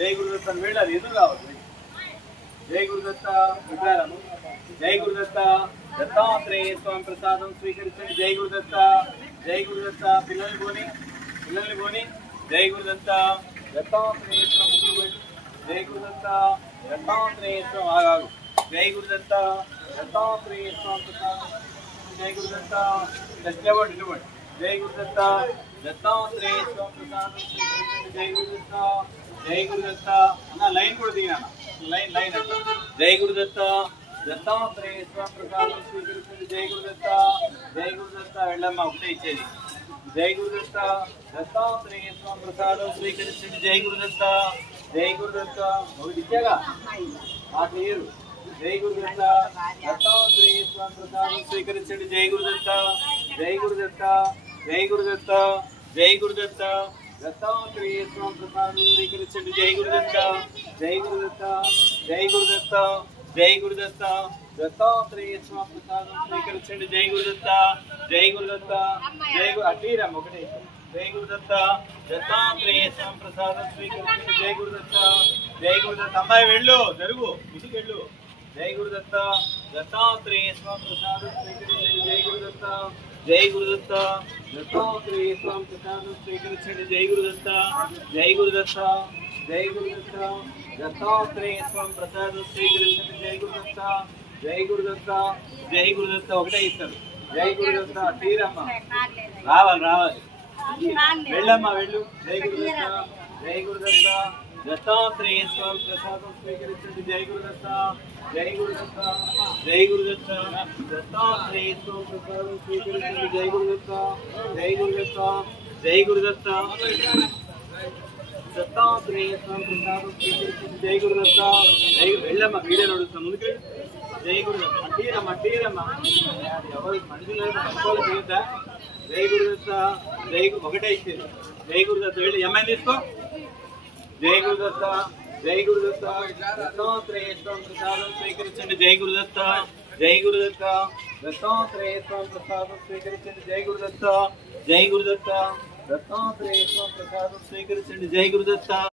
జై గురుదత్త అని వెళ్ళాలి, ఎదురు కావాలి. జై గురుదత్త విచారము. జై గురుదత్త దత్తాత్రేయ స్వామి ప్రసాదం స్వీకరించండి. జై గురుదత్త, జై గురుదత్త. పిల్లల్ని పోని. జై గురుదత్త దత్తాత్రేయ స్వామి ముందుకు వెళ్ళి. జై గురుదత్త దత్తాత్రేయ స్వామి ఆగాగు. జై గురుదత్త దత్తాత్రేయ స్వామి ప్రసాదం. జై గురుదత్త నిలబడి. జై గురుదత్త దత్తాత్రేయ స్వామి ప్రసాదం స్వీకరించండి. జై గురుదత్త, జై గురుదత్త. అన్న లైన్ కూడా దిగినా, లైన్ అట్లా. జై గురుదత్త దత్తాత్రేయ స్వామి ప్రసాదం స్వీకరించండి. జై గురుదత్త, జై గురుదత్త. వెళ్ళమ్మా, ఒకటే ఇచ్చేది. జై గురుదత్త దత్తాత్రేయ స్వామి ప్రసాదం స్వీకరించండి. జై గురుదత్త, జై గురుదత్త. ఒకటి ఇచ్చాగా ఆ క్లియర్. జై గురుదత్త దత్తాత్రేయ స్వామి ప్రసాదం స్వీకరించండి. జై గురుదత్త, జై గురుదత్త, జై గురుదత్త, జై గురుదత్త దత్తాత్రేయ స్వామి ప్రసాదం స్వీకరించండి. జై గురుదత్త, జై గురుదత్త, జై గురుదత్త, జై గురుదత్త దత్తాత్రేయ స్వామి ప్రసాదం స్వీకరించండి. జై గురుదత్త, జై గురుదత్త, జై అటీరమ్మ ఒకటే. జై గురుదత్త దత్తాత్రేయ స్వామి ప్రసాదం స్వీకరించండి. జై గురుదత్త, జై గురుదత్త. అమ్మాయి వెళ్ళు, జరుగు, ఇంటికి వెళ్ళు. జై గురుదత్త దత్తాత్రేయ స్వామి ప్రసాదం స్వీకరించండి. జై గురుదత్త, జై గురుదత్త దత్తాత్రేయ స్వామి ప్రసాదం స్వీకరించండి. జై గురుదత్త, జై గురుదత్త, జై గురుదత్త దత్తాత్రేయ స్వామి ప్రసాదం స్వీకరించండి. జై గురుదత్త, జై గురుదత్త, జై గురుదత్త. ఒకటే ఇస్తారు. జై గురుదత్త. తీరమ్మ, రావాలి. వెళ్ళమ్మా, వెళ్ళు. జై గురుదత్త, జై గురుదత్త దత్తాత్రేయ స్వామి ప్రసాదం స్వీకరించండి. జై గురుదత్త, జై గురుదత్త, జై గురుదత్త దత్తాత్రేయ స్వామి ప్రసాదం స్వీకరించండి. జై గురుదత్త, జై గురుదత్త, జై గురుదత్త దత్తాత్రేయ స్వామి ప్రసాదం స్వీకరించండి. జై గురుదత్త, జై. వెళ్ళమ్మ, వీడియో నడుస్తాం ముందుకు. జై గురుదత్త. అట్టీరమ్మ. ఎవరు మనుషులు తక్కువ చేయొద్దా. జై గురుదత్త, జై. ఒకటే ఇచ్చేది. జై గురుదత్త. వెళ్ళి అమ్మాయిని తీసుకో. జై గురుదత్త, జై గురుదత్త దత్తాత్రేయ స్వామి ప్రసాదం స్వీకరించండి. జై గురుదత్త, జై గురుదత్త దత్తాత్రేయ స్వామి ప్రసాదం స్వీకరించండి. జై గురుదత్త, జై గురుదత్త దత్తాత్రేయ స్వామి ప్రసాదం స్వీకరించండి. జై గురుదత్త.